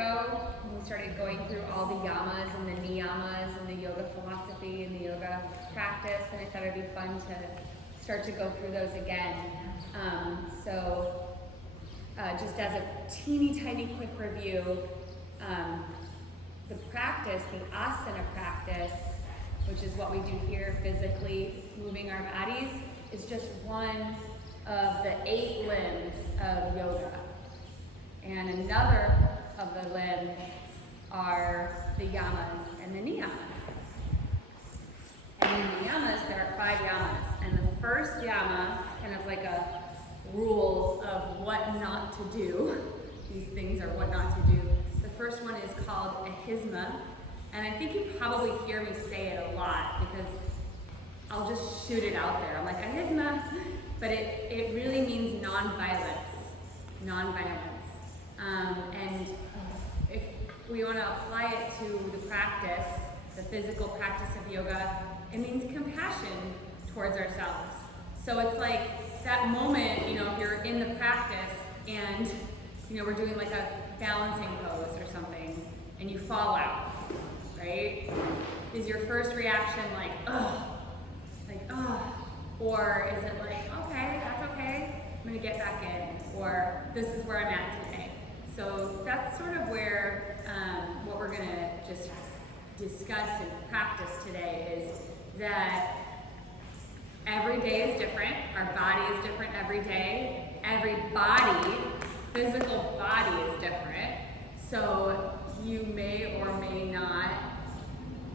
ago, when we started going through all the yamas and the niyamas and the yoga philosophy and the yoga practice, and I thought it'd be fun to start to go through those again. Just as a teeny tiny quick review, the practice, the asana practice, which is what we do here physically, moving our bodies, is just one of the 8 limbs of yoga. And another of the limbs are the yamas and the niyamas. And in the yamas, there are 5 yamas. And the first yama, kind of like a rule of what not to do. These things are what not to do. The first one is called ahimsa. And I think you probably hear me say it a lot because I'll just shoot it out there. I'm like, ahimsa, but it really means non-violence. Non-violence. And if we want to apply it to the practice, the physical practice of yoga, it means compassion towards ourselves. So it's like that moment, if you're in the practice and, we're doing like a balancing pose or something and you fall out, right? Is your first reaction like, ugh, or is it like, okay, that's okay, I'm gonna get back in, or this is where I'm at today. So that's sort of where what we're gonna just discuss and practice today is that every day is different. Our body is different every day. Every body, physical body is different. So you may or may not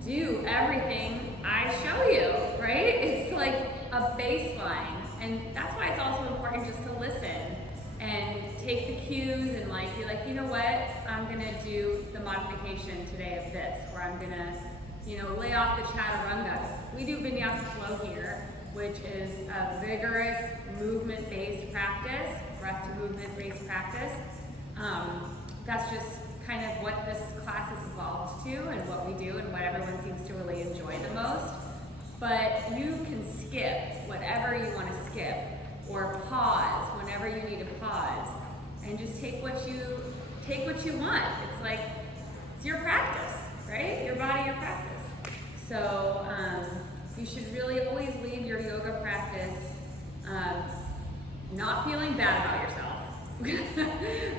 do everything I show you, right? It's like a baseline. And that's why it's also important just to listen and take the cues and be like, you know what, I'm gonna do the modification today of this, or I'm gonna, lay off the chaturangas. We do Vinyasa Flow here, which is a vigorous movement-based practice, breath to movement-based practice. That's just kind of what this class has evolved to and what we do and what everyone seems to really enjoy the most. But you can skip whatever you want to skip, or pause whenever you need to pause, and just take what you want. It's like, it's your practice, right? Your body, your practice. So you should really always leave your yoga practice not feeling bad about yourself,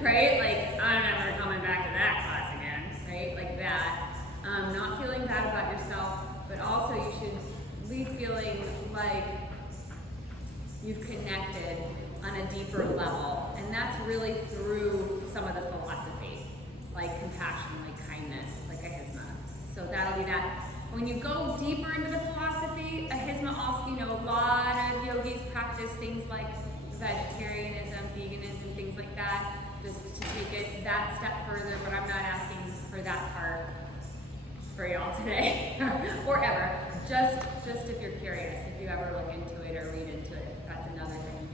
right? Like, I'm never coming back to that class again, right? Like that. Not feeling bad about yourself, but also you should leave feeling like you've connected on a deeper level. And that's really through some of the philosophy, like compassion, like kindness, like ahimsa. So that'll be that. When you go deeper into the philosophy, ahimsa also, a lot of yogis practice things like vegetarianism, veganism, things like that, just to take it that step further, but I'm not asking for that part for y'all today, or ever. Just if you're curious, if you ever look into it or read into it, that's another thing.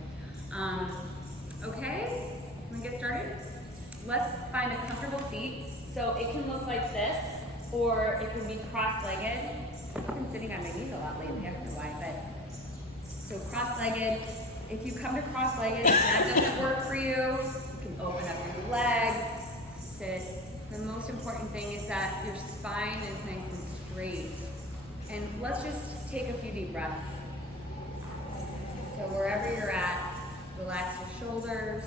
Okay, can we get started? Let's find a comfortable seat. So it can look like this, or it can be cross-legged. I've been sitting on my knees a lot lately, I don't know why, but so cross-legged. If you come to cross-legged and that doesn't work for you, you can open up your legs, sit. The most important thing is that your spine is nice and straight. And let's just take a few deep breaths. So wherever you're at, relax your shoulders,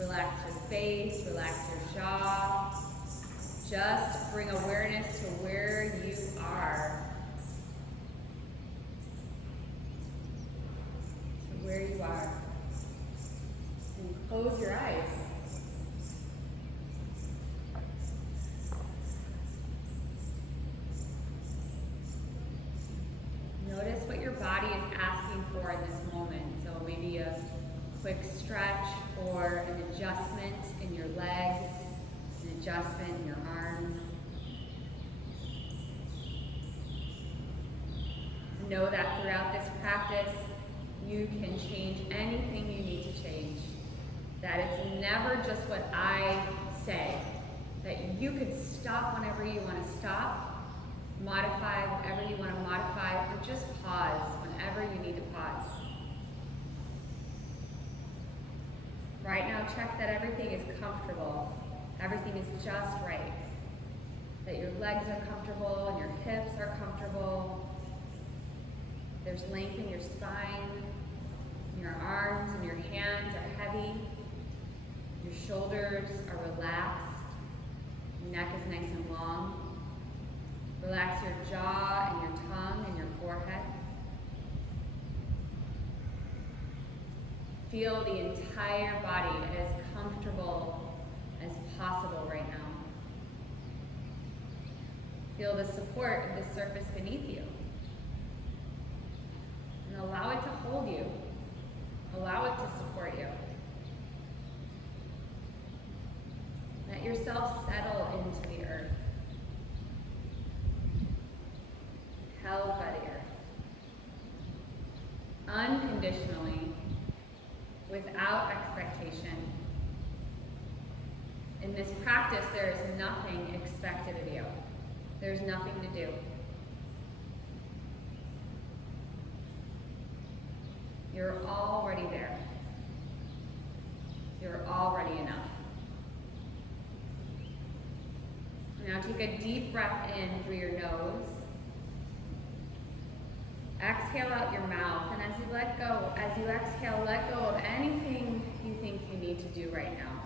relax your face, relax your jaw. Just bring awareness to where you are. To where you are. And close your eyes. Notice what your body is asking for in this moment. So maybe a quick stretch or an adjustment in your legs, an adjustment in your arms. Know that throughout this practice, you can change anything you need to change. That it's never just what I say. That you could stop whenever you want to stop, modify whatever you want to modify, or just pause whenever you need to pause. Right now, check that everything is comfortable, everything is just right. That your legs are comfortable and your hips are comfortable. There's length in your spine. Your arms and your hands are heavy. Your shoulders are relaxed. Your neck is nice and long. Relax your jaw and your tongue and your forehead. Feel the entire body as comfortable as possible right now. Feel the support of the surface beneath you. And allow it to hold you. Allow it to support you. Let yourself settle into the earth. Held by the earth. Unconditionally, without expectation. In this practice, there is nothing expected of you. There's nothing to do. You're already there. You're already enough. Now take a deep breath in through your nose. Exhale out your mouth, and as you exhale, let go of anything you think you need to do right now.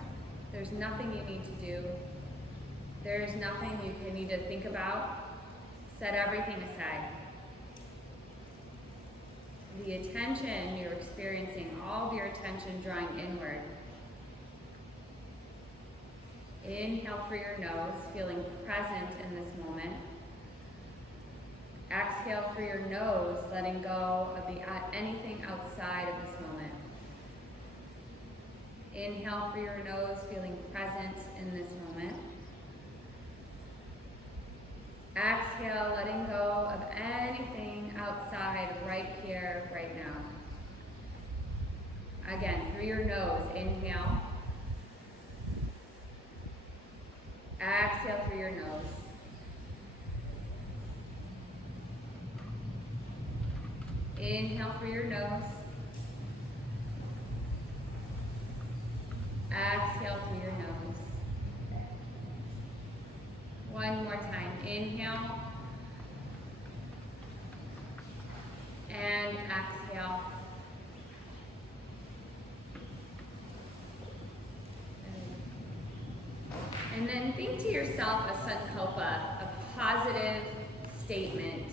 There's nothing you need to do. There's nothing you need to think about. Set everything aside. The attention you're experiencing, all of your attention drawing inward. Inhale through your nose, feeling present in this moment. Exhale through your nose, letting go of anything outside of this moment. Inhale through your nose, feeling present in this moment. Exhale, letting go of anything outside right here, right now. Again, through your nose, inhale. Exhale through your nose. Inhale through your nose. Exhale through your nose. One more time. Inhale. And exhale. And then think to yourself a sankalpa, a positive statement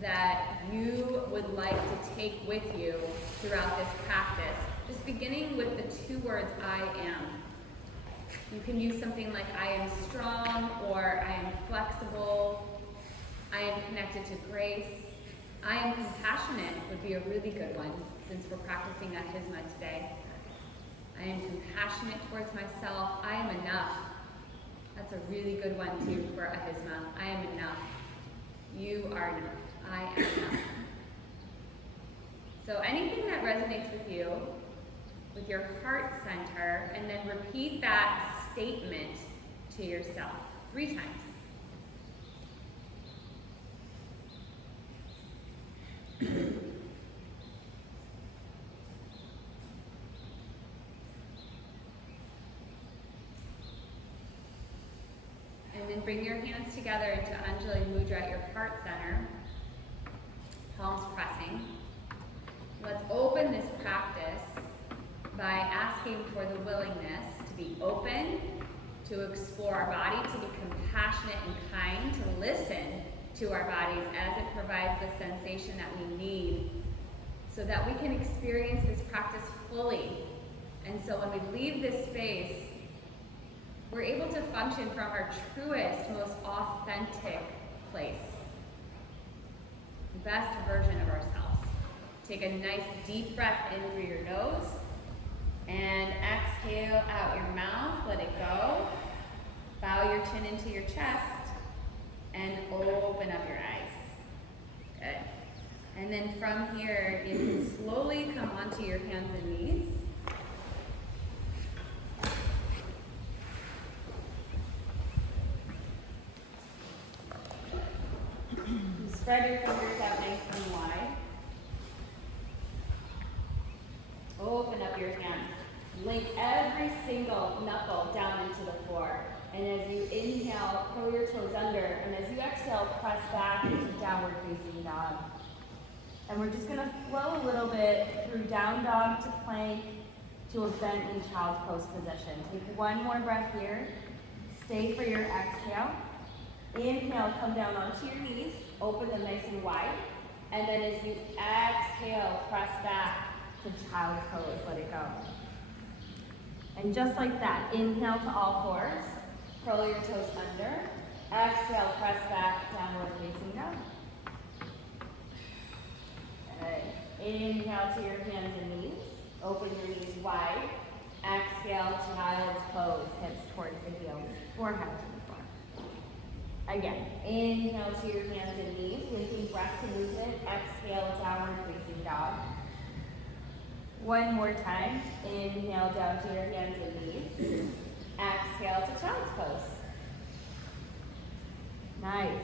that you would like to take with you throughout this practice. Just beginning with the two words, I am. You can use something like I am strong, or I am flexible, I am connected to grace, I am compassionate would be a really good one since we're practicing ahimsa today. I am compassionate towards myself, I am enough. That's a really good one too for ahimsa. I am enough. You are enough. I am enough. So anything that resonates with you, with your heart center, and then repeat that statement to yourself 3 times. And then bring your hands together into Anjali Mudra at your heart center, palms pressing. Let's open this practice by asking for the willingness to be open, to explore our body, to be compassionate and kind, to listen to our bodies as it provides the sensation that we need so that we can experience this practice fully. And so when we leave this space, we're able to function from our truest, most authentic place. The best version of ourselves. Take a nice deep breath in through your nose and exhale out your mouth, let it go. Bow your chin into your chest and open up your eyes. Good. And then from here, you can slowly come onto your hands and knees. Spread your fingers out nice and wide. Open up your hands. Link every single knuckle down into the floor. you inhale, curl your toes under, and as you exhale, press back into downward facing dog. And we're just gonna flow a little bit through down dog to plank to a bent knee child's pose position. Take one more breath here. Stay for your exhale. Inhale, come down onto your knees, open them nice and wide. And then as you exhale, press back to child's pose, let it go. And just like that, inhale to all fours, curl your toes under. Exhale, press back, downward facing dog. Good. Inhale to your hands and knees, open your knees wide. Exhale, child's pose, hips towards the heels, forehead to the floor. Again, inhale to your hands and knees, linking breath to movement. Exhale, downward facing dog. One more time. Inhale down to your hands and knees. Exhale to child's pose. Nice.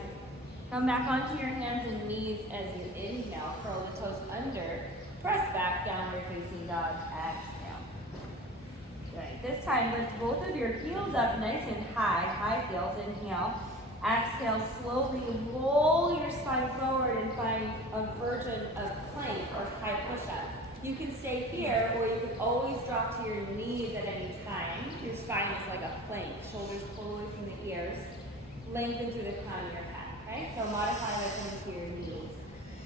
Come back onto your hands and knees as you inhale. Curl the toes under. Press back, downward facing dog. Exhale. Good. This time, lift both of your heels up nice and high. High heels. Inhale. Exhale, slowly roll your spine forward and find a version of plank or high push-up. You can stay here, or you can always drop to your knees at any time. Your spine is like a plank. Shoulders pull away from the ears. Lengthen through the crown of your head. Okay? So modify this into your knees.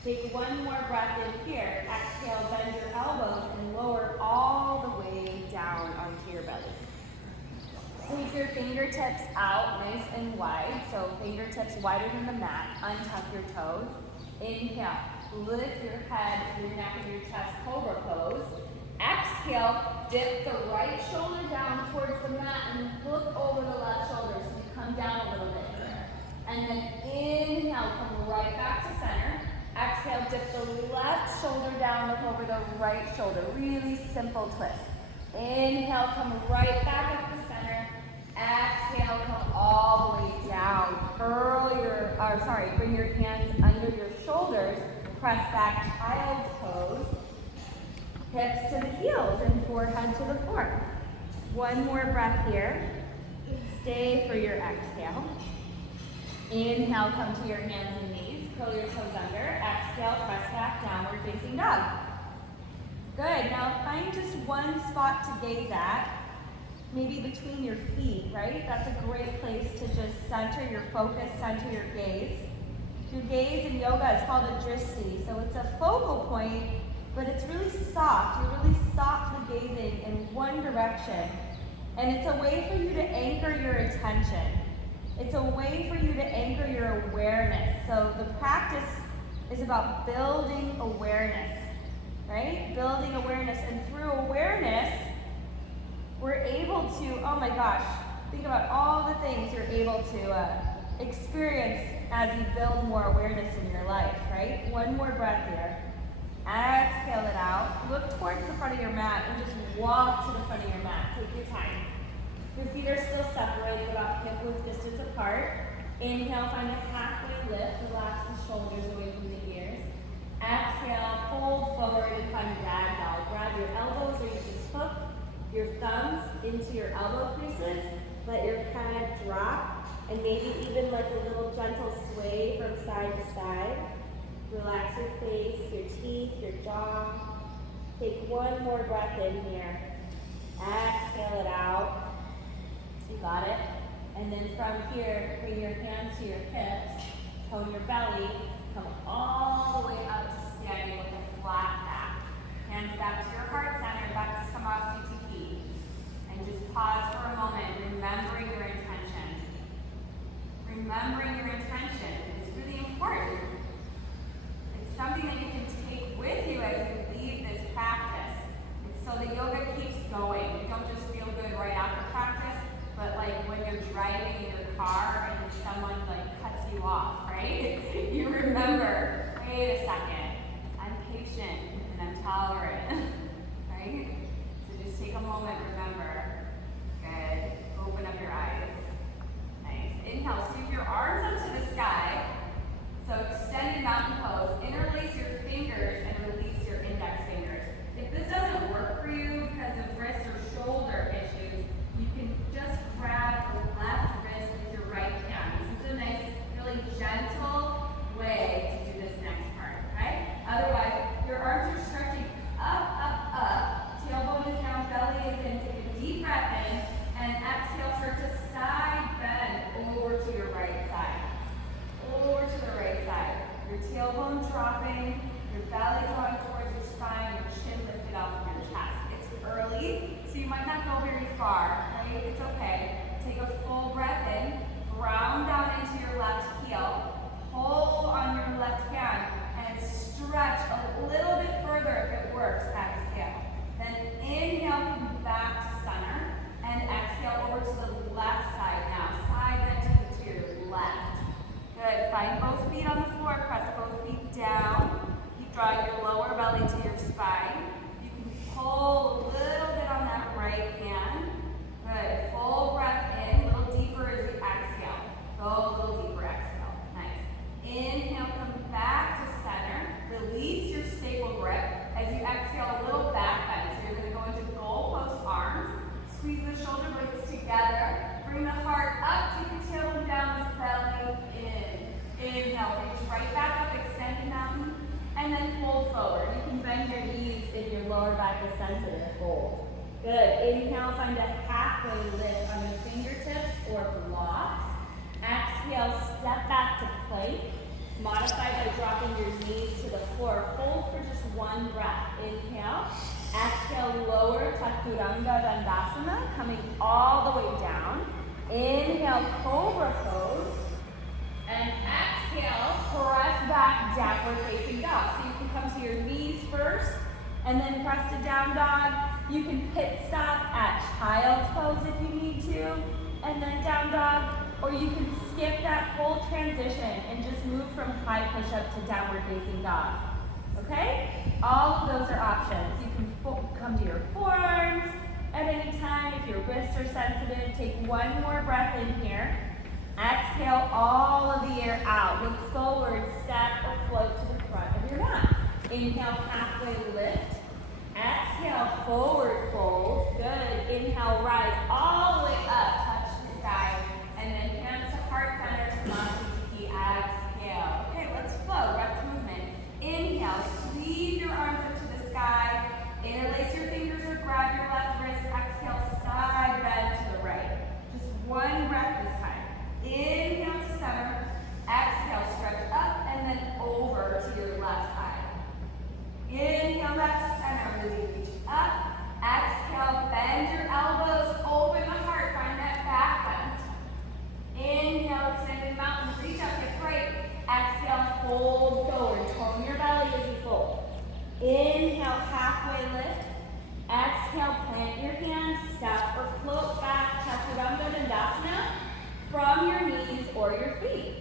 Take one more breath in here. Exhale, bend your elbows and lower all the way down onto your belly. Take your fingertips out nice and wide. So fingertips wider than the mat. Untuck your toes. Inhale. Lift your head, your neck, and your chest, cobra pose. Exhale, dip the right shoulder down towards the mat and look over the left shoulder so you come down a little bit here. And then inhale, come right back to center. Exhale, dip the left shoulder down, look over the right shoulder. Really simple twist. Inhale, come right back up to center. Exhale, come all the way down. Bring your hands under your shoulders. Press back, child's pose. Hips to the heels and forehead to the floor. One more breath here. Stay for your exhale. Inhale, come to your hands and knees. Curl your toes under. Exhale, press back, downward facing dog. Good. Now find just one spot to gaze at. Maybe between your feet, right? That's a great place to just center your focus, center your gaze. Your gaze in yoga is called a drishti, so it's a focal point, but it's really soft. You're really softly gazing in one direction. And it's a way for you to anchor your attention. It's a way for you to anchor your awareness. So the practice is about building awareness, right? Building awareness. And through awareness, we're able to, oh my gosh, think about all the things you're able to experience as you build more awareness in your life, right? One more breath here. Exhale it out. Look towards the front of your mat and just walk to the front of your mat. Take your time. Your feet are still separated, about hip width distance apart. Inhale, find a halfway lift. Relax the shoulders away from the ears. Exhale, fold forward and find ragdoll. Grab your elbows or you just hook your thumbs into your elbow creases. Let your head drop. And maybe even like a little gentle sway from side to side. Relax your face, your teeth, your jaw. Take one more breath in here. Exhale it out. You got it? And then from here, bring your hands to your hips, tone your belly, come all the way up to standing with a flat back. Hands back to your heart center, back to Samasthiti. And just pause for a moment, remembering your intention. Remembering your intention is really important. It's something that you can take with you as you leave this practice. And so the yoga keeps going. You don't just feel good right after practice, but like when you're driving in your car and someone like cuts you off, right? You remember, wait a second, I'm patient and I'm tolerant, right? So just take a moment, remember. Good. Open up your eyes. Inhale, sweep your arms up to the sky. So extended mountain pose. Interlace your fingers and release your index fingers. If this doesn't work for you because of wrist or shoulder issues, you can just grab the left wrist with Inhale, find a halfway lift on your fingertips or blocks. Exhale, step back to plank. Modify by dropping your knees to the floor. Hold for just one breath. Inhale. Exhale, lower Chaturanga Dandasana, coming all the way down. Inhale, Cobra Pose. And exhale, press back, downward facing dog. So you can come to your knees first, and then press to down dog. You can pit stop at child's pose if you need to, and then down dog. Or you can skip that whole transition and just move from high push-up to downward facing dog. Okay? All of those are options. You can come to your forearms at any time. If your wrists are sensitive, take one more breath in here. Exhale all of the air out. Look forward, step or float to the front of your mat. Inhale, halfway lift. Exhale, forward fold. Good. Inhale, rise all the way up. Touch the sky. And then hands to heart center, Samasthiti. Exhale. Okay, let's flow. Breath movement. Inhale, sweep your arms up to the sky. Interlace your fingers or grab your left wrist. Exhale, side bend to the right. Just one breath this time. Inhale to center. Exhale, stretch up and then over to your left side. Inhale back to center. Really reach up. Exhale, bend your elbows. Open the heart. Find that back bend. Inhale, extended mountain, reach up, hip right. Exhale, fold forward. Tone your belly as you fold. Inhale, halfway lift. Exhale, plant your hands, step or float back, Chaturanga Dandasana, from your knees or your feet.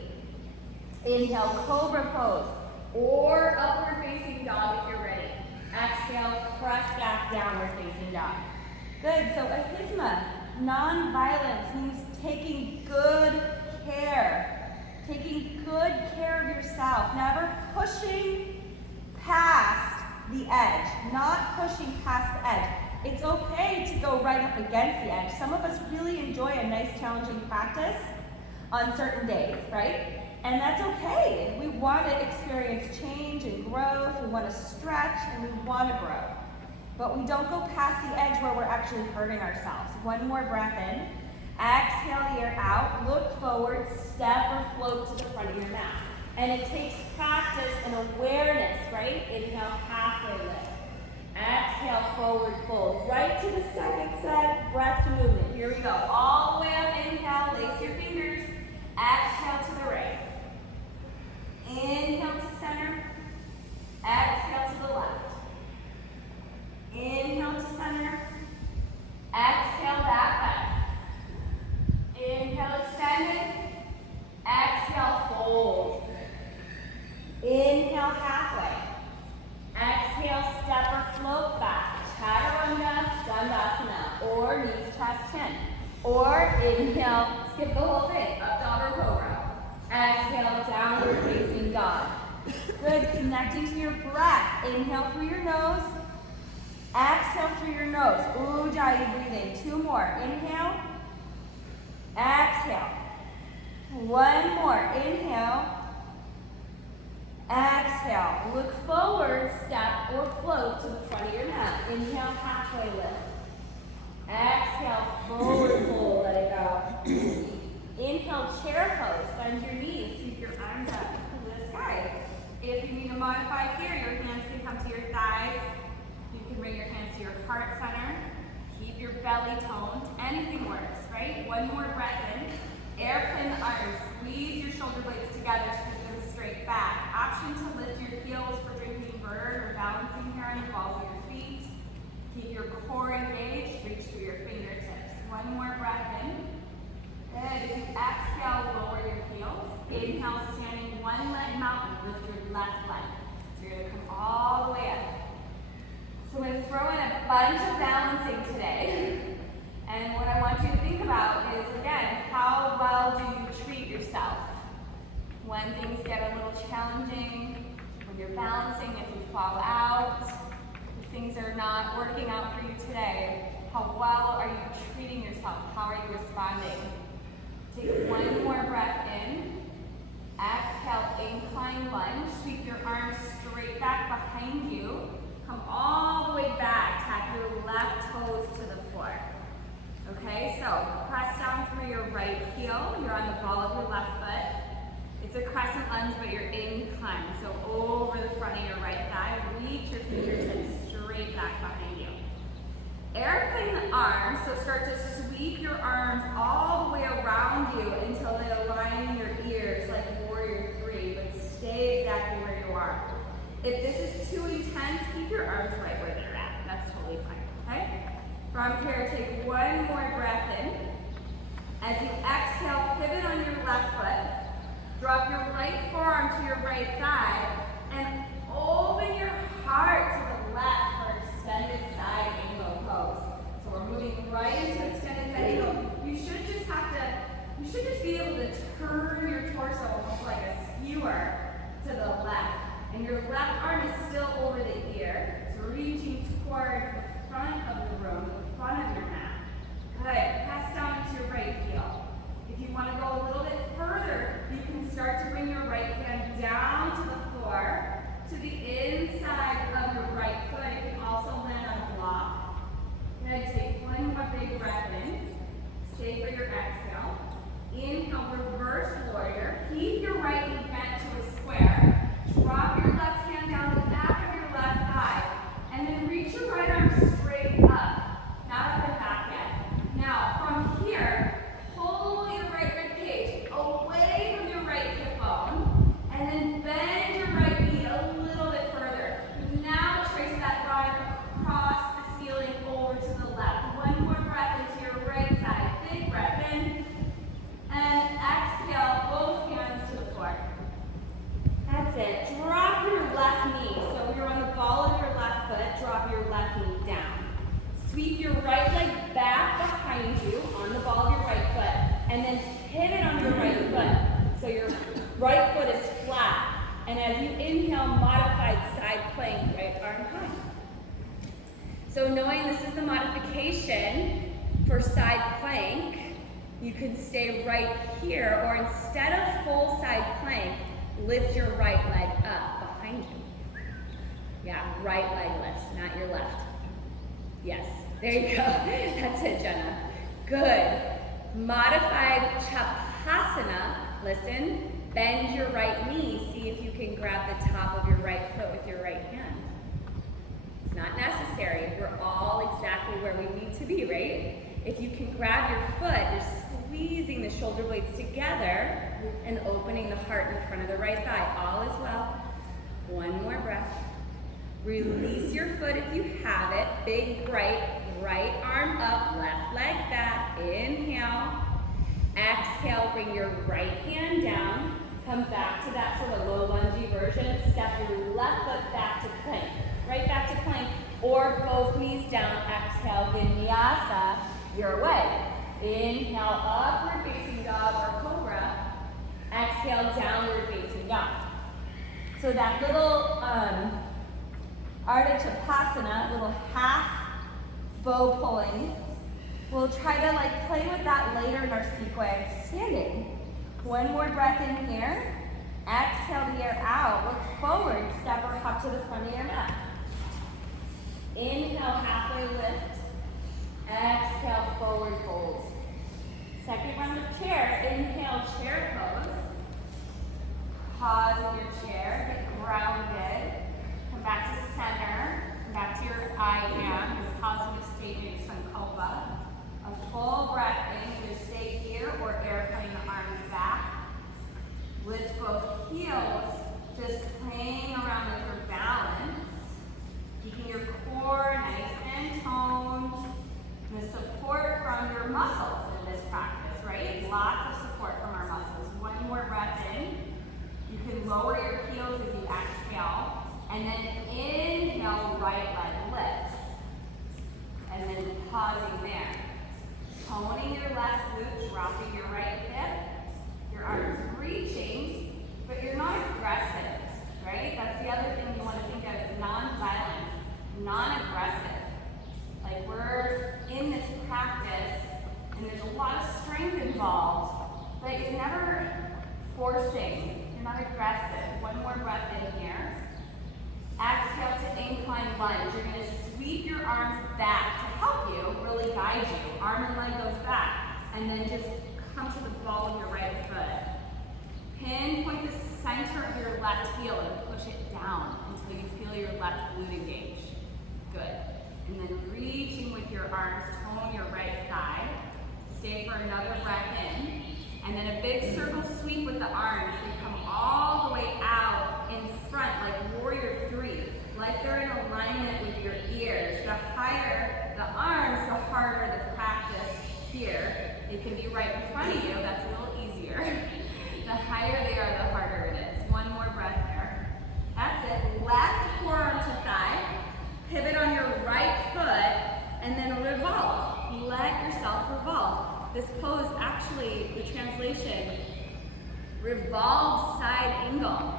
Inhale, Cobra Pose, or upward facing dog if you're ready. Exhale, press back, downward facing dog. Good, so Ahisma, non-violence means taking good care. Taking good care of yourself. Never pushing past the edge. Not pushing past the edge. It's okay to go right up against the edge. Some of us really enjoy a nice challenging practice on certain days, right? And that's okay. We want to experience change and growth. We want to stretch and we want to grow. But we don't go past the edge where we're actually hurting ourselves. One more breath in. Exhale the air out. Look forward, step or float to the front of your mat. And it takes practice and awareness, right? Inhale, halfway lift. Exhale, forward fold. Right to the second set, breath to movement. Here we go. All the way up, inhale, lace your fingers. Exhale to the right. Inhale to center. Exhale to the left. Inhale to center. Exhale, back bend. Inhale, extended. Exhale, fold. Inhale, halfway. Exhale, step or float back. Chaturanga Dandasana, or knees, chest, chin. Or inhale, skip the whole thing, up dog or cobra. Exhale, downward facing dog. Good, connecting to your breath. Inhale through your nose. Exhale through your nose. Ujjayi breathing. Two more. Inhale. Exhale. One more. Inhale. Exhale. Look forward, step or float to the front of your mat. Inhale, halfway lift. Exhale, forward fold, let it go. Inhale, chair pose. Bend your knees, sweep your arms up to the sky. If you need to modify here, your hands can come to your thighs. You can bring your hands to your heart center. Keep your belly toned. Anything works, right? One more breath in. Airplane the arms. Squeeze your shoulder blades together, sweep them straight back. Option to lift your heels for drinking bird or balancing here on the balls of your feet. Keep your core engaged. Reach through your fingertips. One more breath in. Good. As you exhale, lower your heels. Inhale, standing one leg mountain. Lift your left leg. So you're going to come all the way up. So I'm going to throw in a bunch of balancing today. And what I want you to think about is, again, how well do you treat yourself? When things get a little challenging, when you're balancing, if you fall out, if things are not working out for you today, how well are you treating yourself? How are you responding? Take one more breath in. Exhale, incline lunge. Sweep your arms straight back behind you. Come all the way back. Tap your left toes to the floor. Okay, so press down through your right heel. You're on the ball of your left foot. It's a crescent lunge, but you're inclined. So over the front of your right thigh, reach your fingertips straight back behind you. Airplane the arms, so start to sweep your arms all the way around you until they align your ears like Warrior 3, but stay exactly where you are. If this is too intense, keep your arms right where they're at. That's totally fine, okay? From here, take one more breath in. As you exhale, pivot on your left foot. Drop your right forearm to your right thigh and open your heart to the left for extended side angle pose. So we're moving right into extended side angle. You should just be able to turn your torso almost like a skewer to the left. And your left arm is still over the ear. So reaching towards the front of the room, the front of your mat. Good. Press down into your right heel. If you want to go a little bit further, you can start to bring your right hand down to the floor, to the inside of your right foot. You can also land on a block. Good. Take one more big breath in. Stay for your exhale. Inhale, reverse warrior. Keep your right knee bent to a square. Drop your left hand down the back of your left thigh. And then reach your right arm straight up. Not up and back yet. Now, from here, pull your right rib cage away from your right hip bone. And then bend your right knee a little bit further. Now trace that line across the ceiling over to the left. One more breath into your right side. Big breath in. And exhale, both hands to the floor. That's it. Drop your left knee. So you're on the ball of your left foot. Drop your left knee down. Sweep your right leg back behind you on the ball of your right foot. And then pivot on your right foot. So your right foot is flat. And as you inhale, modified side plank, right arm high. So knowing this is the modification for side plank, you can stay right here, or instead of full side plank, lift your right leg up behind you. Yeah, right leg lifts, not your left. Yes, there you go. That's it, Jenna. Good. Modified Chapasana. Listen, bend your right knee. See if you can grab the top of your right foot with your right hand. It's not necessary. We're all exactly where we need to be, right? If you can grab your foot, you're squeezing the shoulder blades together and opening the heart in the front of the right thigh. All is well. One more breath. Release your foot if you have it. Big bright right arm up, left leg back. Inhale. Exhale, bring your right hand down. Come back to that sort of low lungy version. Step your left foot back to plank. Right back to plank, or both knees down. Exhale, Vinyasa your way. Inhale, upward facing dog or cobra. Exhale, downward facing dog. So that little Ardha Chapasana, little half bow pulling, we'll try to play with that later in our sequence standing. One more breath in here. Exhale the air out. Look forward, step or hop to the front of your mat. Inhale, halfway lift. Exhale, forward fold. Second round of chair. Inhale, chair pose. Pause in your chair, get grounded. Come back to center. Come back to your I am. Your positive statement, sankalpa. A full breath in. Either stay here or airplane the arms back. Lift both heels, just playing around with your balance. Keeping your core nice and toned. And the support from your muscles in this practice, right? Lots of support from our muscles. One more breath in. You can lower your heels as you exhale. And then inhale, right leg lifts. And then pausing there. Toning your left glute, dropping your right hip. Your arms reaching, but you're not aggressive, right? That's the other thing you want to think of is non-violent, non-aggressive. Like we're in this practice, and there's a lot of strength involved, but you're never forcing. You're not aggressive. One more breath in here. Exhale to incline lunge. You're going to sweep your arms back to help you, really guide you. Arm and leg goes then just come to the ball of your right foot. Pinpoint the center of your left heel and push it down until you feel your left glute engage. Good. And then reaching with your arms, tone your right thigh. Stay for another breath in. And then a big circle sweep with the arms. They come all the way out in front like warrior three, like they're in alignment with your ears. The higher the arms, the harder the practice here. It can be right in front of you, that's a little easier. The higher they are, the harder it is. One more breath here. That's it. Left forearm to thigh. Pivot on your right foot, and then revolve. Let yourself revolve. This pose, actually, the translation, revolved side angle.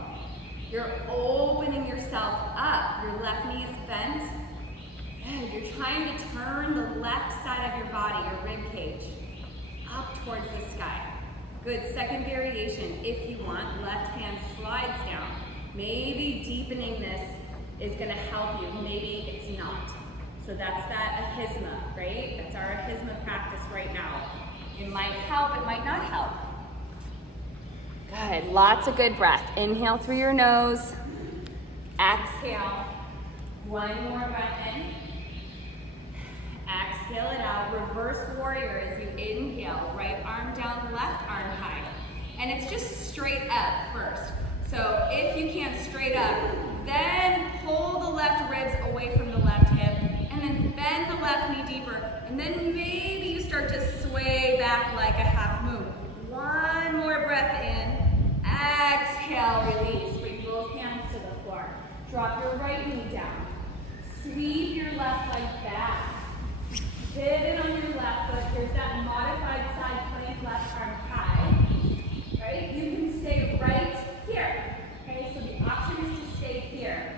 You're opening yourself up. Your left knee is bent. Good. You're trying to turn the left side of your body, your rib cage, up towards the sky. Good. Second variation, if you want, left hand slides down. Maybe deepening this is going to help you. Maybe it's not. So that's that ahizma, right? That's our ahizma practice right now. It might help, it might not help. Good, lots of good breath. Inhale through your nose. Exhale. One more breath in. Exhale it out. Reverse warrior as you inhale. Right arm down, left arm high. And it's just straight up first. So if you can't straight up, then pull the left ribs away from the left hip, and then bend the left knee deeper, and then maybe you start to sway back like a half moon. One more breath in, exhale, release. Bring both hands to the floor. Drop your right knee down. Sweep your left leg back. Pivot on your left foot. Here's that modified side plank, left arm high. Right? You can stay right here. Okay, so the option is to stay here,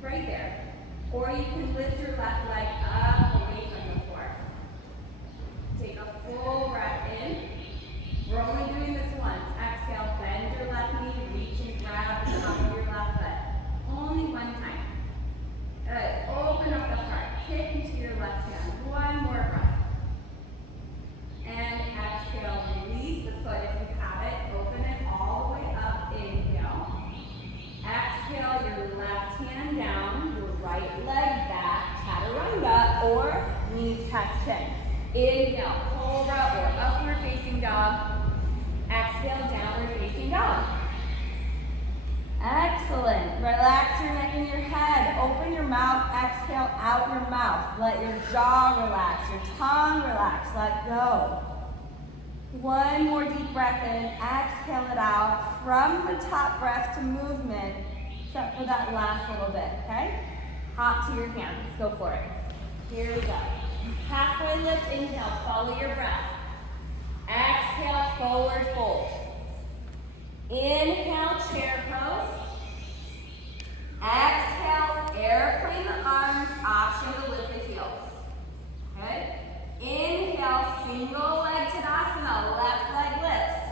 right there. Or you can lift your left leg up away from the floor. Take a full breath in. We're only doing this once. Exhale, bend your left knee, reach and grab the top of your left foot. Only one time. Good. Open up the heart. Kick into your left hand. One more breath. And exhale, release the foot if you have it. Open it all the way up. Inhale. Exhale, your left hand down, your right leg back, chaturanga, or knees touch chin. Inhale, cobra or upward facing dog. Exhale, downward facing dog. Excellent. Relax your neck and your head. Open your mouth. Exhale out your mouth. Let your jaw relax. Your tongue relax. Let go. One more deep breath in. Exhale it out. From the top breath to movement, except for that last little bit, okay? Hop to your hands. Let's go for it. Here we go. Halfway lift. Inhale. Follow your breath. Exhale. Forward fold. Inhale, chair pose. Exhale, airplane the arms, option to lift the heels. Good. Inhale, single leg Tadasana, left leg lifts.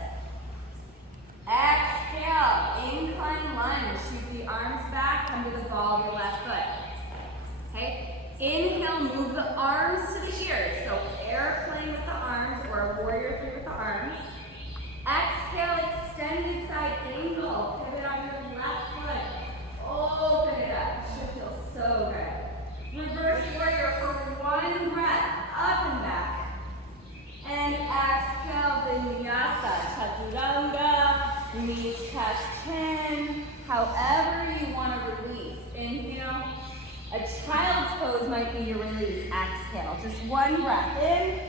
Exhale, incline lunge, shoot the arms back, come to the ball of your left foot. Okay. Inhale, move the arms to the ears. So airplane with the arms or a warrior three with the arms. Exhale, extended side angle. Pivot on your left foot. Open it up. Should feel so good. Reverse warrior for one breath. Up and back. And exhale, Vinyasa. Chaturanga. Knees touch chin. However you want to release. Inhale. A child's pose might be your release. Exhale. Just one breath in.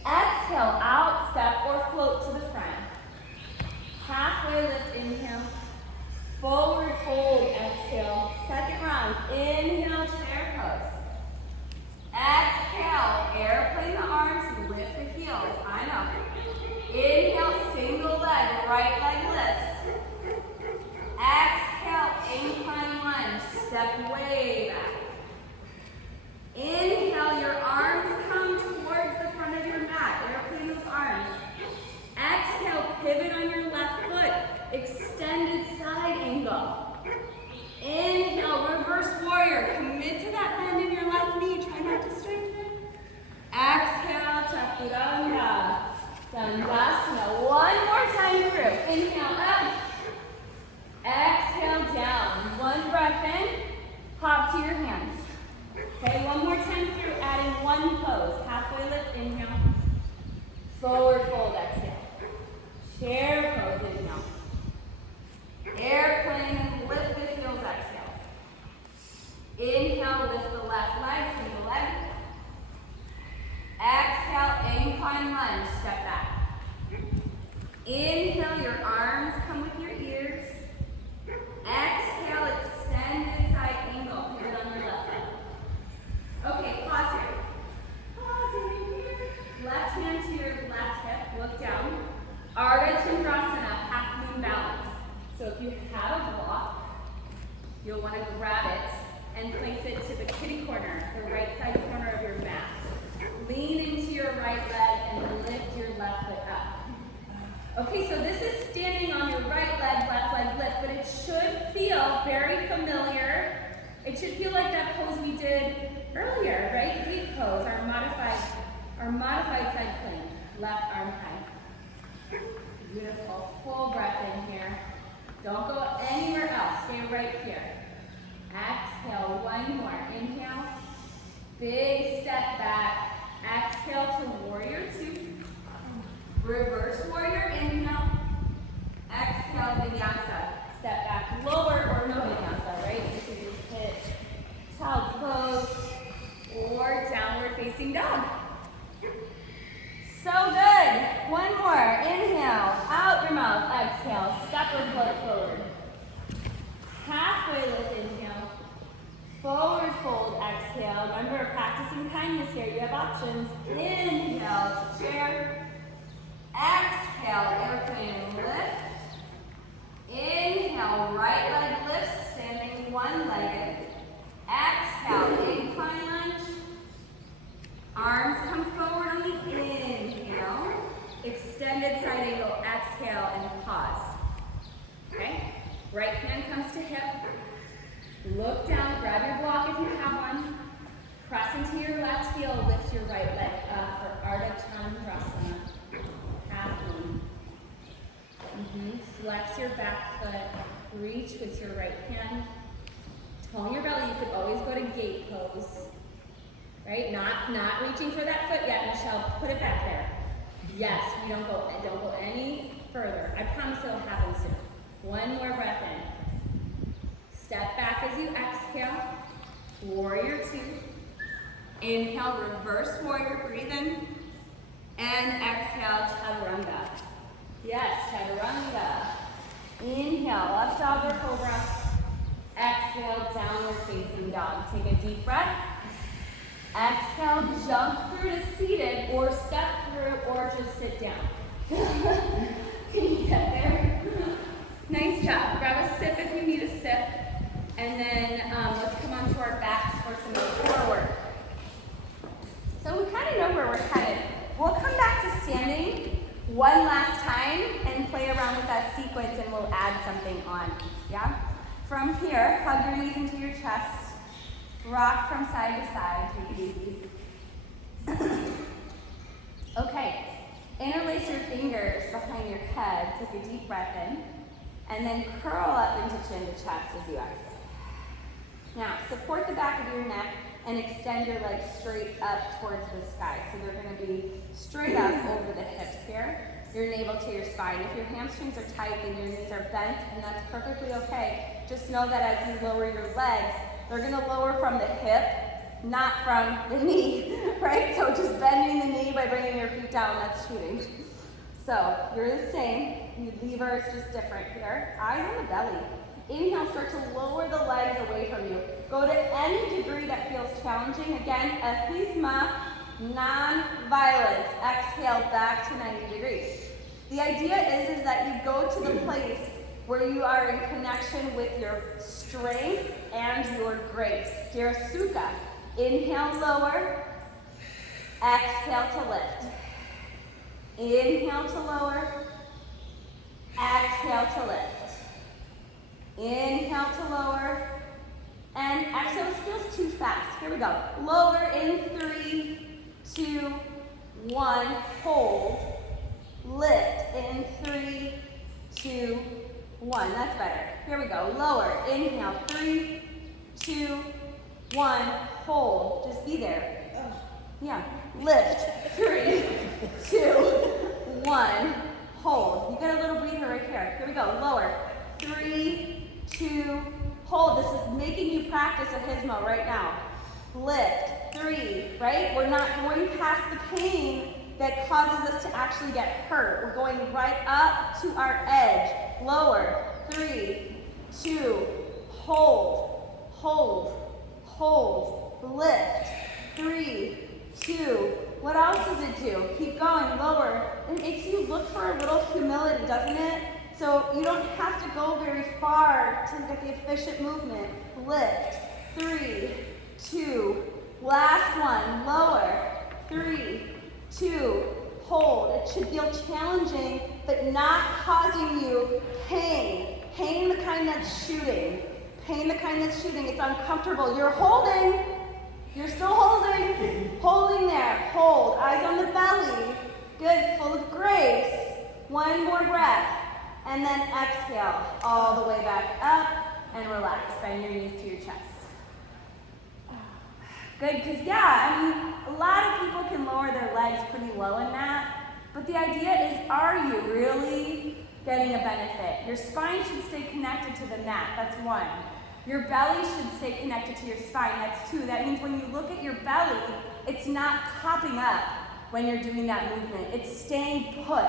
Exhale, out, step, or float to the front. Halfway lift, inhale. Forward fold, exhale. Second round, inhale, chair pose. Exhale, airplane the arms, lift the heels. I know. Inhale, single leg, right leg lifts. Exhale, incline lunge, step way back. Inhale, your arms come towards the front of your mat. Airplane those arms. Exhale, pivot on your left foot. Extended side angle. Inhale, reverse warrior. Commit to that bend in your left knee. Try not to strengthen. Exhale, chaturanga. Dandasana. One more time through. Inhale up. Exhale down. One breath in. Hop to your hands. Okay, one more time through, adding one pose. Halfway lift, inhale. Forward fold, exhale. Chair pose, inhale. Airplane, lift the heels, exhale. Inhale, lift the left leg, single leg. Exhale, incline lunge, step back. Inhale, your arms come with your ears. Exhale, extended side angle, pivot on your left leg. Okay, pause here. Pause in here. Left hand to your left hip, look down. Ardha Chandrasana, half moon balance. So if you have a block, you'll want to grab it and place it to the kitty corner, the right side corner of your mat. Lean into your right leg and lift your left foot up. Okay, so this is standing on your right leg, left leg lift, but it should feel very familiar. It should feel like that pose we did earlier, right? Gate pose, our modified side plank, left arm high. Beautiful, full breath in here. Don't go anywhere else, stay right here. Exhale, one more, inhale. Big step back, exhale to warrior two. Reverse warrior, inhale. Exhale, vinyasa. Step back, lower or no vinyasa, right? You can just hit child's pose or downward facing dog. So good. One more. Inhale, out your mouth. Exhale, step or float forward. Halfway lift, inhale. Forward fold, exhale. Remember, practicing kindness here. You have options. Inhale to chair. Exhale, airplane lift. Inhale, right leg lift, standing one-legged. Exhale, incline lunge. Arms come forward on the inhale. Extended side angle, exhale, and pause. Okay? Right hand comes to hip. Look down, grab your block if you have one. Press into your left heel, lift your right leg up for Ardha Chandrasana. Half moon. Flex your back foot, reach with your right hand. Tone your belly, you could always go to gate pose. Right? Not reaching for that foot yet, Michelle. Put it back there. Yes, we don't go any further. I promise it'll happen soon. One more breath in. Step back as you exhale. Warrior two. Inhale, reverse warrior, breathe in. And exhale, chaturanga. Yes, chaturanga. Inhale, up dog or cobra. Exhale, downward facing dog. Take a deep breath. Exhale, jump through to seated or step through or just sit down. Can you get there? Nice job. Grab a sip if you need a sip. And then let's come onto our backs for some core work. So we kind of know where we're headed. We'll come back to standing one last time and play around with that sequence and we'll add something on. Yeah? From here, hug your knees into your chest. Rock from side to side, take it easy. Okay, interlace your fingers behind your head, take a deep breath in, and then curl up into chin to chest as you exhale. Now, support the back of your neck and extend your legs straight up towards the sky. So they're gonna be straight up over the hips here, your navel to your spine. If your hamstrings are tight and your knees are bent, and that's perfectly okay, just know that as you lower your legs, they're gonna lower from the hip, not from the knee, right? So just bending the knee by bringing your feet down, that's cheating. So you're the same, your lever is just different here. Eyes on the belly. Inhale, start to lower the legs away from you. Go to any degree that feels challenging. Again, ahisma, non-violence. Exhale back to 90 degrees. The idea is that you go to the place where you are in connection with your strength and your grace. Here, Sukha. Inhale, lower. Exhale to lift. Inhale to lower. Exhale to lift. Inhale to lower. And exhale feels too fast. Here we go. Lower in 3, 2, 1. Hold. lift in 3, 2, 1. That's better. Here we go. Lower. Inhale. 3, 2, 1. Hold. Just be there. Yeah. Lift. 3, 2, 1. Hold. You got a little breather right here. Here we go. Lower. 3, 2, hold. This is making you practice a Hismo right now. Lift. 3, right? We're not going past the pain that causes us to actually get hurt. We're going right up to our edge. Lower. 3, 2, hold. Hold. Hold. Lift. 3, 2. What else does it do? Keep going. Lower. It makes you look for a little humility, doesn't it? So you don't have to go very far to get the efficient movement. Lift. 3, 2. Last one. Lower. 3, 2. Hold. It should feel challenging, but not causing you pain. Pain the kind that's shooting. Pain the kind that's shooting. It's uncomfortable. You're holding. You're still holding. Holding there. Hold. Eyes on the belly. Good. Full of grace. One more breath. And then exhale all the way back up and relax. Bend your knees to your chest. Good, because yeah, I mean, a lot of people can lower their legs pretty low in that, but the idea is, are you really getting a benefit? Your spine should stay connected to the mat, that's 1. Your belly should stay connected to your spine, that's 2. That means when you look at your belly, it's not popping up when you're doing that movement. It's staying put.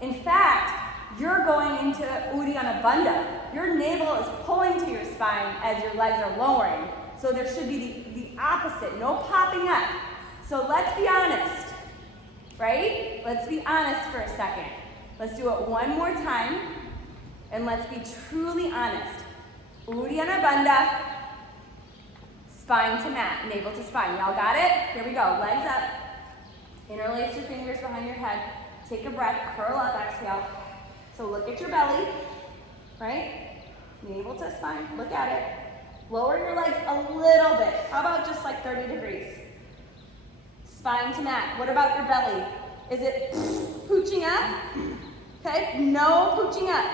In fact, you're going into Uddiyana Bandha. Your navel is pulling to your spine as your legs are lowering. So there should be the opposite, no popping up. So let's be honest, right? Let's be honest for a second. Let's do it one more time, and let's be truly honest. Uddiyana Bandha, spine to mat, navel to spine. Y'all got it? Here we go. Legs up. Interlace your fingers behind your head. Take a breath. Curl up. Exhale. So look at your belly, right? Navel to spine. Look at it. Lower your legs a little bit. How about just like 30 degrees? Spine to mat. What about your belly? Is it pooching up? Okay, no pooching up.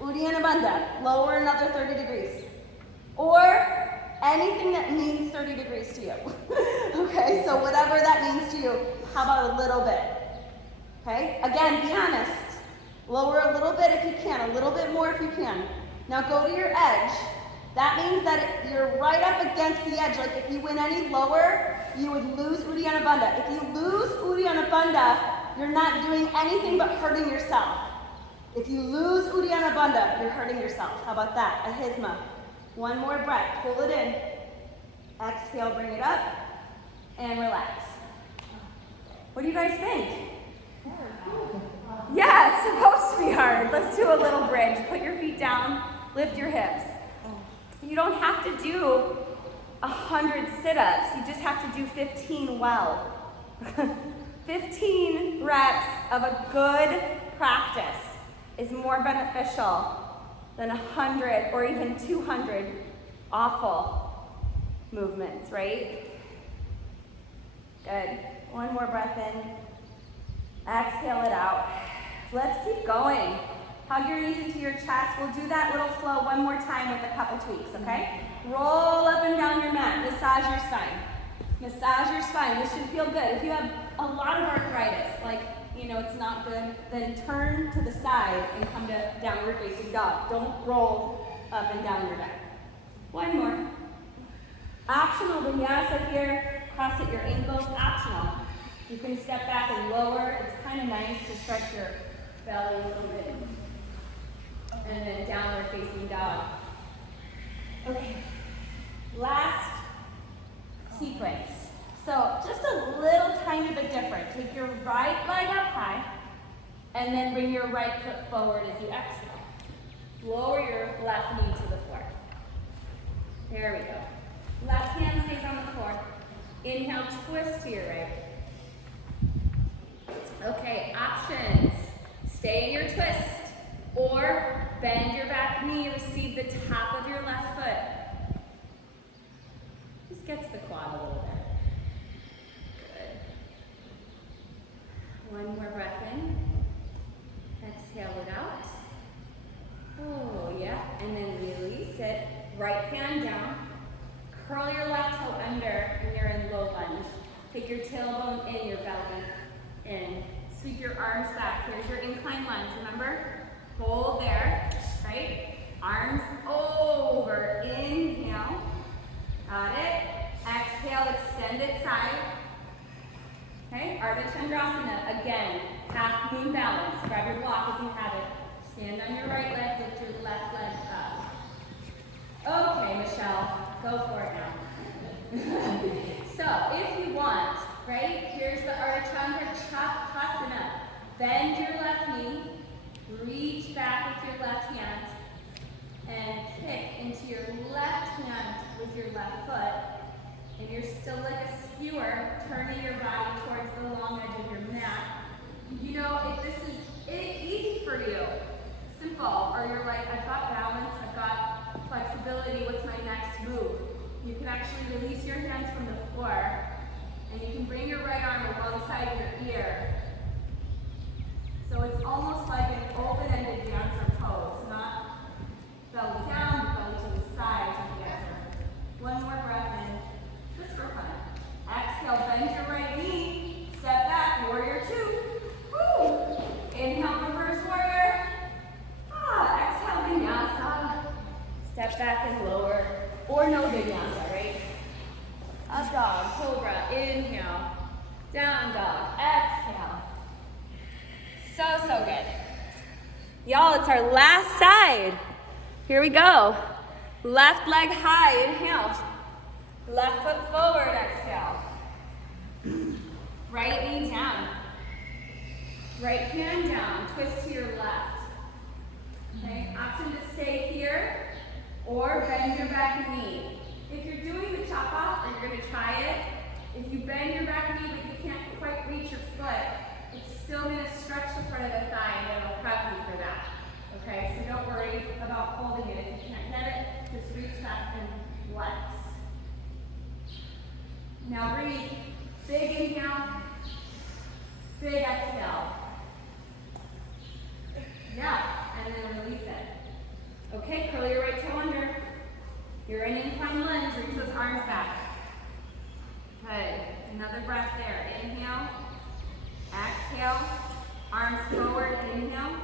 Uddiyana Bandha. Lower another 30 degrees. Or anything that means 30 degrees to you. Okay, so whatever that means to you, how about a little bit? Okay, again, be honest. Lower a little bit if you can, a little bit more if you can. Now go to your edge. That means that you're right up against the edge. Like if you went any lower, you would lose Uddiyana Bandha. If you lose Uddiyana Bandha, you're not doing anything but hurting yourself. If you lose Uddiyana Bandha, you're hurting yourself. How about that? A Hisma. One more breath. Pull it in. Exhale, bring it up, and relax. What do you guys think? Yeah, it's supposed to be hard. Let's do a little bridge. Put your feet down, lift your hips. You don't have to do 100 sit-ups. You just have to do 15 well. 15 reps of a good practice is more beneficial than 100 or even 200 awful movements, right? Good. One more breath in. Exhale it out. Let's keep going. Hug your knees into your chest. We'll do that little flow one more time with a couple tweaks, okay? Roll up and down your mat. Massage your spine. Massage your spine. This should feel good. If you have a lot of arthritis, like, you know, it's not good, then turn to the side and come to downward facing dog. Don't roll up and down your back. One more. Optional vinyasa here. Cross at your ankles. Optional. You can step back and lower. It's kind of nice to stretch your belly a little bit. And then downward facing dog. Okay, last sequence. So just a little tiny bit different. Take your right leg up high, and then bring your right foot forward as you exhale. Lower your left knee to the floor. There we go. Left hand stays on the floor. Inhale, twist to your right. Okay, options. Stay in your twist, or bend your back knee, receive the top of your left foot. Just gets the quad a little bit. Good. One more breath in. exhale it out. Oh, yeah. And then release it. Right hand down. Curl your left toe under when you're in low lunge. Take your tailbone in, your belly in. Sweep your arms back. Here's your incline lunge, remember? Hold there, right? Arms over. Inhale. Got it. Exhale, extended side. Okay, Ardha Chandrasana. Again, half moon balance. Grab your block if you have it. Stand on your right leg, lift your left leg up. Okay, Michelle, go for it now. So, if you want, right, here's the Ardha Chandrasana. Bend your left knee, reach back with your left hand, and kick into your left hand with your left foot. And you're still like a skewer, turning your body towards the long edge of your mat. You know, if this is easy for you, simple, or you're like, I've got balance, I've got flexibility, what's my next move? You can actually release your hands from the floor, and you can bring your right arm alongside your ear. So it's almost like an open-ended dancer pose, not belly down, but belly to the side of the dancer. One more breath in, just for fun. Exhale, bend your right knee, step back, warrior two. Woo! Inhale, reverse warrior. Exhale, vinyasa. Step back and lower, or no vinyasa, right? Up dog, cobra, inhale. Down dog, exhale. So good. Y'all, it's our last side. Here we go. Left leg high, inhale. Left foot forward, exhale. Right knee down. Right hand down, twist to your left. Okay, option to stay here or bend your back knee. If you're doing the chop off, or you're gonna try it, if you bend your back knee but you can't quite reach your foot, it's still gonna stretch the front of the thigh and it'll prep you for that. Okay, so don't worry about holding it. If you can't get it, just reach back and flex. Now breathe. Big inhale, big exhale. Yeah, and then release it. Okay, curl your right toe under. You're in incline lunge, reach those arms back. Good, another breath there. Inhale, exhale, arms forward, inhale.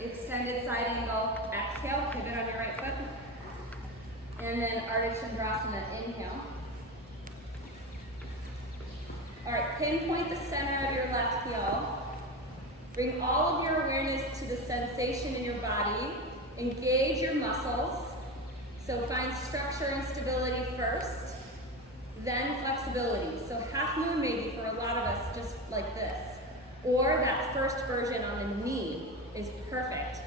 Extended side angle, exhale, pivot on your right foot. And then Ardha Chandrasana, inhale. All right, pinpoint the center of your left heel. Bring all of your awareness to the sensation in your body. Engage your muscles. So find structure and stability first, then flexibility. So half moon maybe for a lot of us, just like this. Or that first version on the knee is perfect.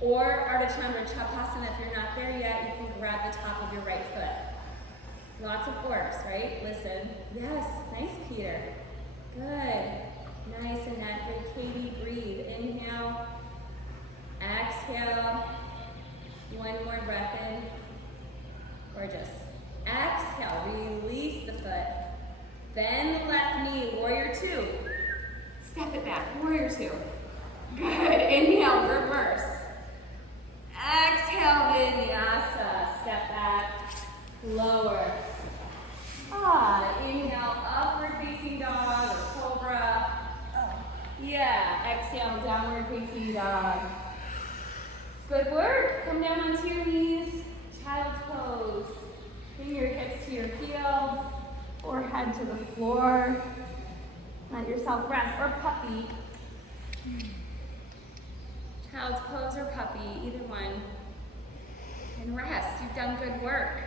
Or Ardha Chandrasana, if you're not there yet, you can grab the top of your right foot. Lots of forks, right? Listen. Yes, nice, Peter. Good. Nice, Annette. Good, Katie. Breathe. Inhale. Exhale. One more breath in. Gorgeous. Exhale. Release the foot. Bend the left knee. Warrior two. Step it back. Warrior two. Good. Inhale. Reverse. Exhale. Vinyasa. Step back. Lower. Inhale, upward facing dog or cobra. Yeah, exhale, downward facing dog. Good work. Come down onto your knees, child's pose. Bring your hips to your heels or head to the floor. Let yourself rest, or puppy. Child's pose or puppy, either one. And rest. You've done good work.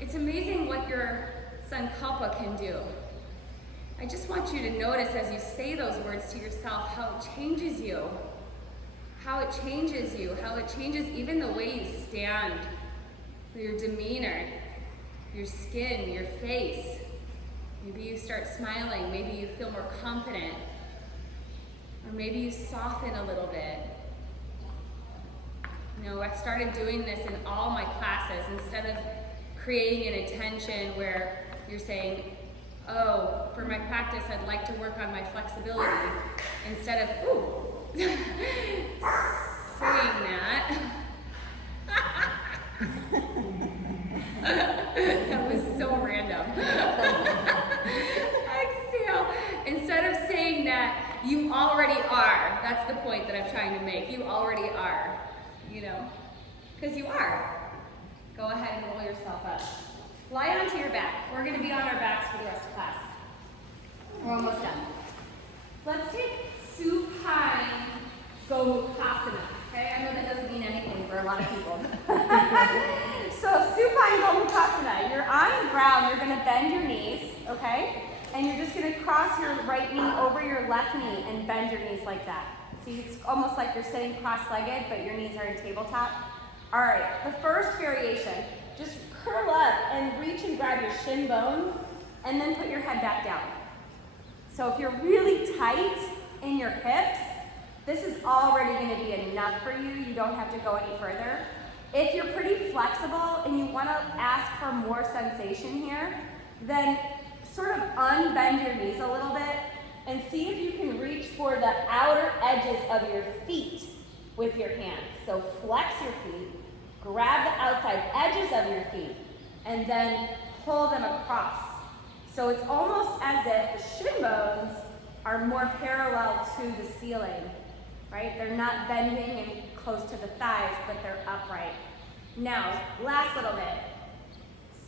It's amazing what your sankalpa can do. I just want you to notice as you say those words to yourself how it changes you. How it changes you. How it changes even the way you stand. Your demeanor. Your skin. Your face. Maybe you start smiling. Maybe you feel more confident. Or maybe you soften a little bit. You know, I started doing this in all my classes instead of creating an attention where you're saying, oh, for my practice, I'd like to work on my flexibility, instead of, ooh, saying that. That was so random. Exhale. Instead of saying that, you already are. That's the point that I'm trying to make. You already are, you know, because you are. Go ahead and roll yourself up. Lie onto your back. We're going to be on our backs for the rest of class. We're almost done. Let's take supine Gomukhasana. Okay, I know that doesn't mean anything for a lot of people. So supine Gomukhasana, you're on the ground, you're going to bend your knees, okay? And you're just going to cross your right knee over your left knee and bend your knees like that. See, it's almost like you're sitting cross-legged, but your knees are in tabletop. All right, the first variation, just curl up and reach and grab your shin bones, and then put your head back down. So if you're really tight in your hips, this is already going to be enough for you. You don't have to go any further. If you're pretty flexible and you want to ask for more sensation here, then sort of unbend your knees a little bit and see if you can reach for the outer edges of your feet with your hands. So flex your feet, grab the outside edges of your feet, and then pull them across. So it's almost as if the shin bones are more parallel to the ceiling, right? They're not bending and close to the thighs, but they're upright. Now, last little bit.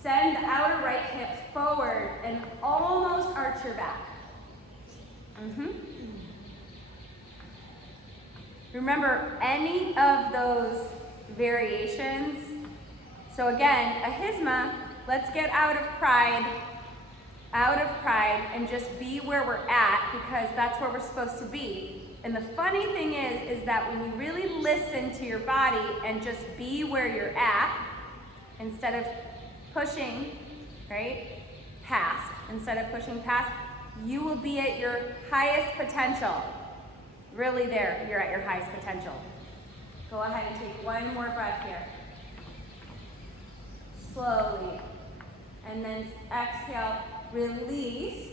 Send the outer right hip forward and almost arch your back. Remember, any of those variations. So again, ahimsa, let's get out of pride, and just be where we're at, because that's where we're supposed to be. And the funny thing is that when you really listen to your body and just be where you're at, instead of pushing, right, past, you will be at your highest potential. Really there, you're at your highest potential. Go ahead and take one more breath here. Slowly. And then exhale, release.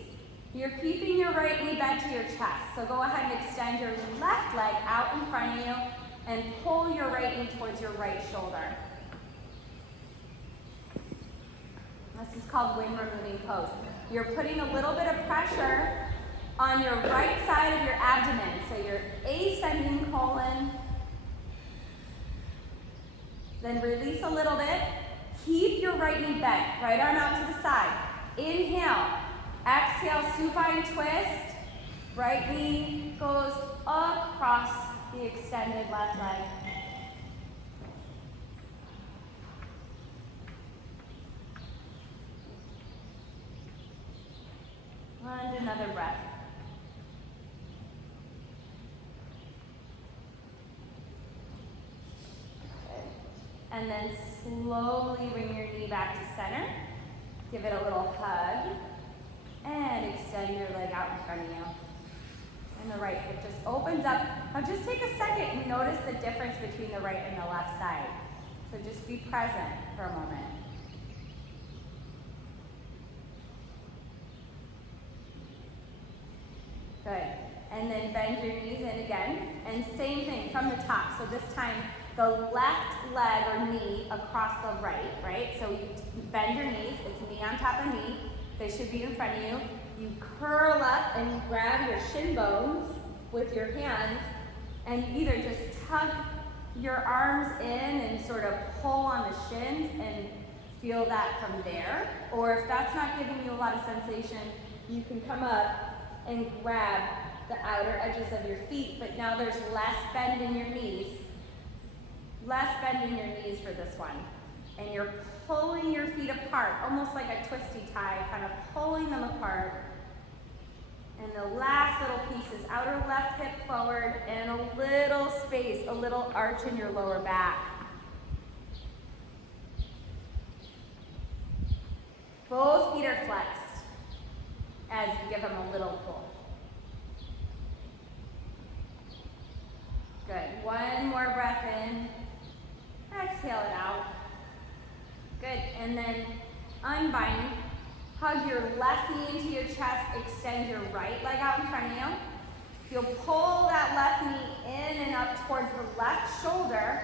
You're keeping your right knee bent to your chest. So go ahead and extend your left leg out in front of you and pull your right knee towards your right shoulder. This is called wind removing pose. You're putting a little bit of pressure on your right side of your abdomen. So your ascending colon. Then release a little bit. Keep your right knee bent. Right arm out to the side. Inhale. Exhale, supine twist. Right knee goes across the extended left leg. And another breath. And then slowly bring your knee back to center. Give it a little hug. And extend your leg out in front of you. And the right hip just opens up. Now just take a second and notice the difference between the right and the left side. So just be present for a moment. Good. And then bend your knees in again. And same thing from the top. So this time, the left leg or knee across the right? So you bend your knees. It's knee on top of knee. They should be in front of you. You curl up and you grab your shin bones with your hands, and you either just tug your arms in and sort of pull on the shins and feel that from there. Or if that's not giving you a lot of sensation, you can come up and grab the outer edges of your feet, but now there's less bend in your knees. Less bend in your knees for this one. And you're pulling your feet apart, almost like a twisty tie, kind of pulling them apart. And the last little piece is outer left hip forward and a little space, a little arch in your lower back. Both feet are flexed as you give them a little pull. Good. One more breath in. Exhale it out. Good. And then unbind. Hug your left knee into your chest. Extend your right leg out in front of you. You'll pull that left knee in and up towards the left shoulder,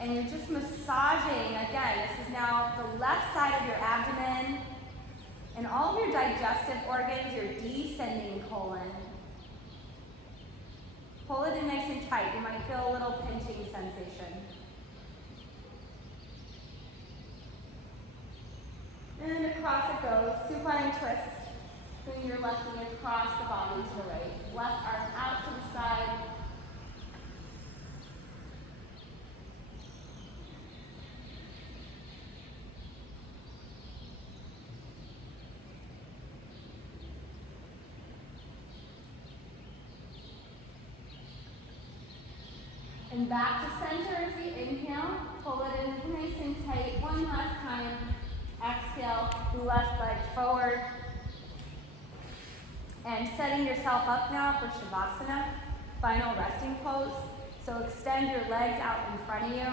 and you're just massaging. Again, this is now the left side of your abdomen, and all of your digestive organs, your descending colon. Pull it in nice and tight. You might feel a little pinching sensation. And across it goes, supine twist. Bring your left knee across the body to the right. Left arm out to the side. And back to center as you inhale. Pull it in nice and tight. One last time. Exhale, left leg forward. And setting yourself up now for Shavasana, final resting pose. So extend your legs out in front of you.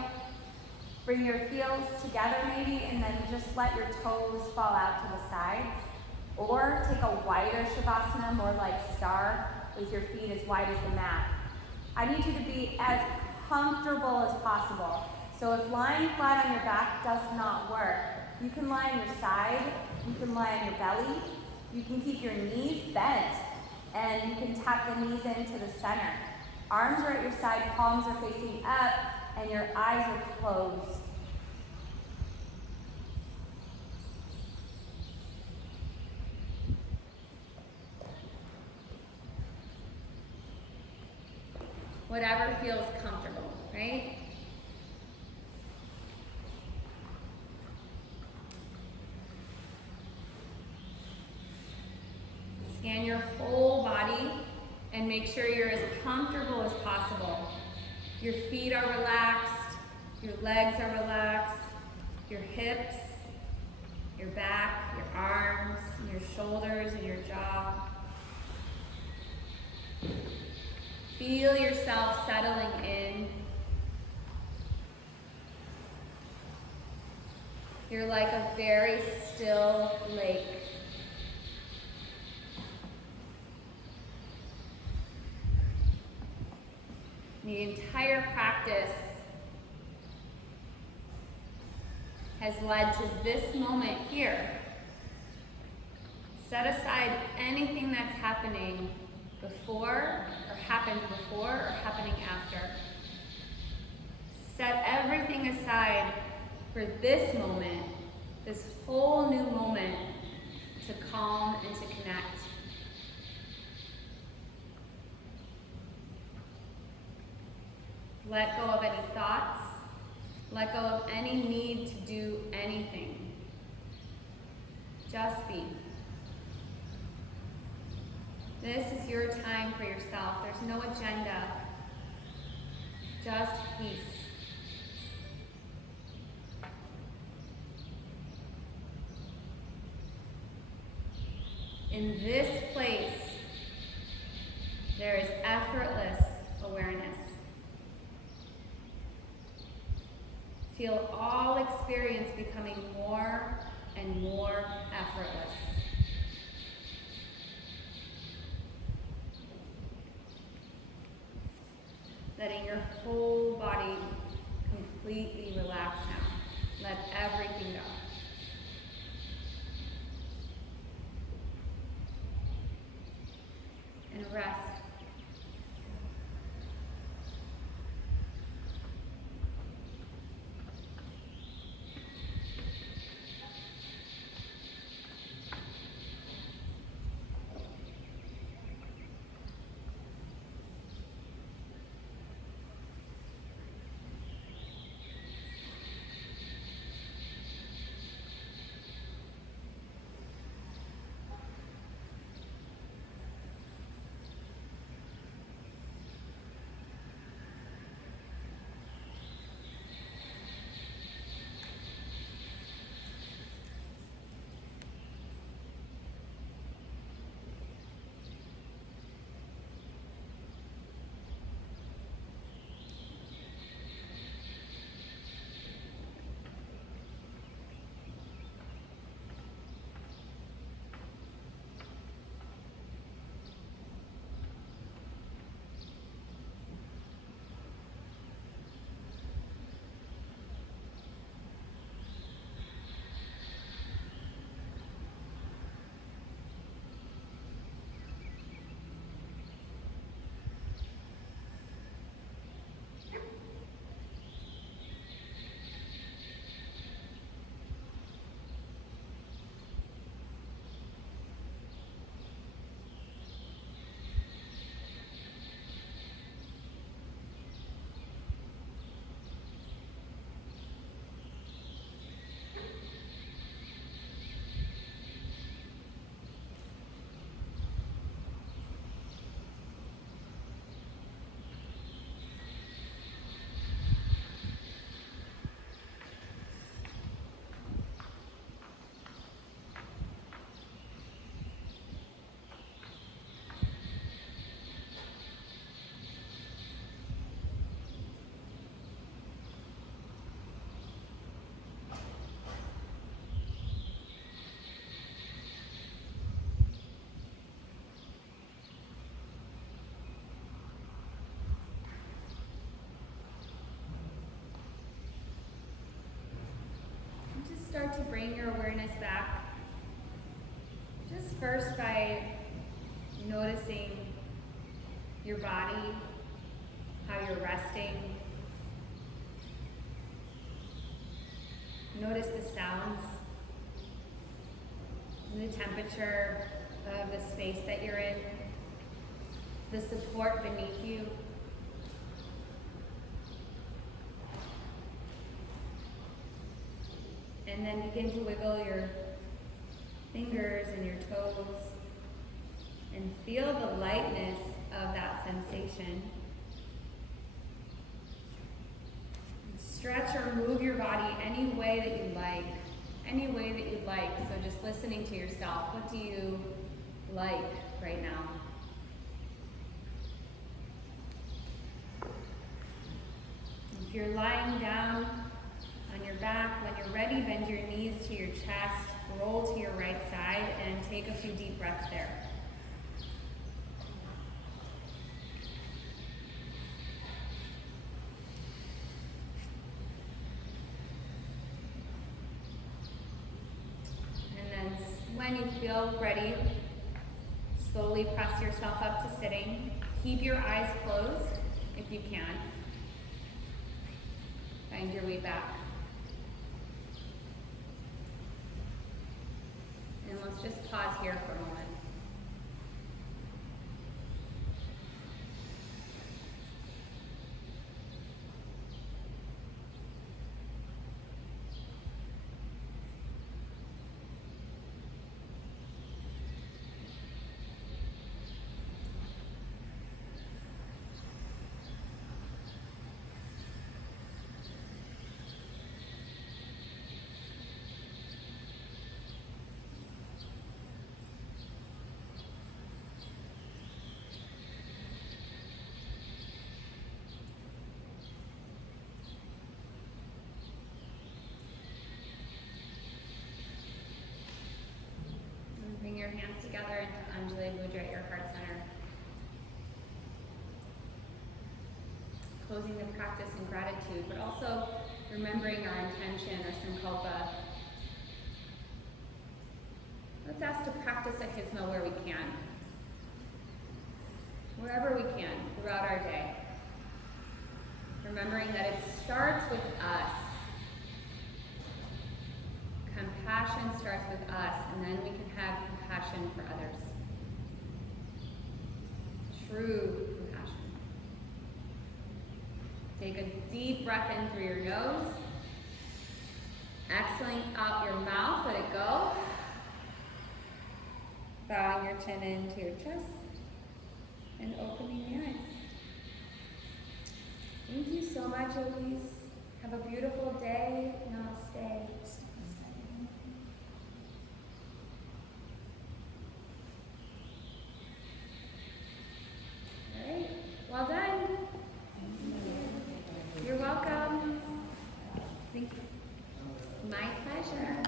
Bring your heels together maybe, and then just let your toes fall out to the sides. Or take a wider Shavasana, more like star, with your feet as wide as the mat. I need you to be as comfortable as possible. So if lying flat on your back does not work, you can lie on your side, you can lie on your belly, you can keep your knees bent, and you can tap the knees into the center. Arms are at your side, palms are facing up, and your eyes are closed. Whatever feels comfortable, right? Scan your whole body and make sure you're as comfortable as possible. Your feet are relaxed, your legs are relaxed, your hips, your back, your arms, and your shoulders, and your jaw. Feel yourself settling in. You're like a very still lake. The entire practice has led to this moment here. Set aside anything that's happening before, or happened before, or happening after. Set everything aside for this moment, this whole new moment, to calm and to connect. Let go of any thoughts. Let go of any need to do anything. Just be. This is your time for yourself. There's no agenda. Just peace. In this place, there is effortless awareness. Feel all experience becoming more and more effortless. Letting your whole body completely relax now. Let everything go. And rest. start to bring your awareness back. Just first by noticing your body, how you're resting. Notice the sounds, the temperature of the space that you're in, the support beneath you. And then begin to wiggle your fingers and your toes and feel the lightness of that sensation. Stretch or move your body any way that you like. Any way that you'd like. So just listening to yourself. What do you like right now? If you're lying down on your back, when you're ready, bend your knees to your chest, roll to your right side, and take a few deep breaths there. When you feel ready, slowly press yourself up to sitting. Keep your eyes closed if you can. Find your way back. And let's just pause here for a moment. Bring your hands together into Anjali Mudra at your heart center. Closing the practice in gratitude, but also remembering our intention or sankalpa. Let's ask to practice Ahimsa where we can. Wherever we can throughout our day. Remembering that it starts with us. Compassion starts with us, and then we can have compassion for others. True compassion. Take a deep breath in through your nose. Exhaling out your mouth, let it go. Bowing your chin into your chest and opening the eyes. Thank you so much, Elise. Have a beautiful day. Namaste. Well done. You're welcome. My pleasure.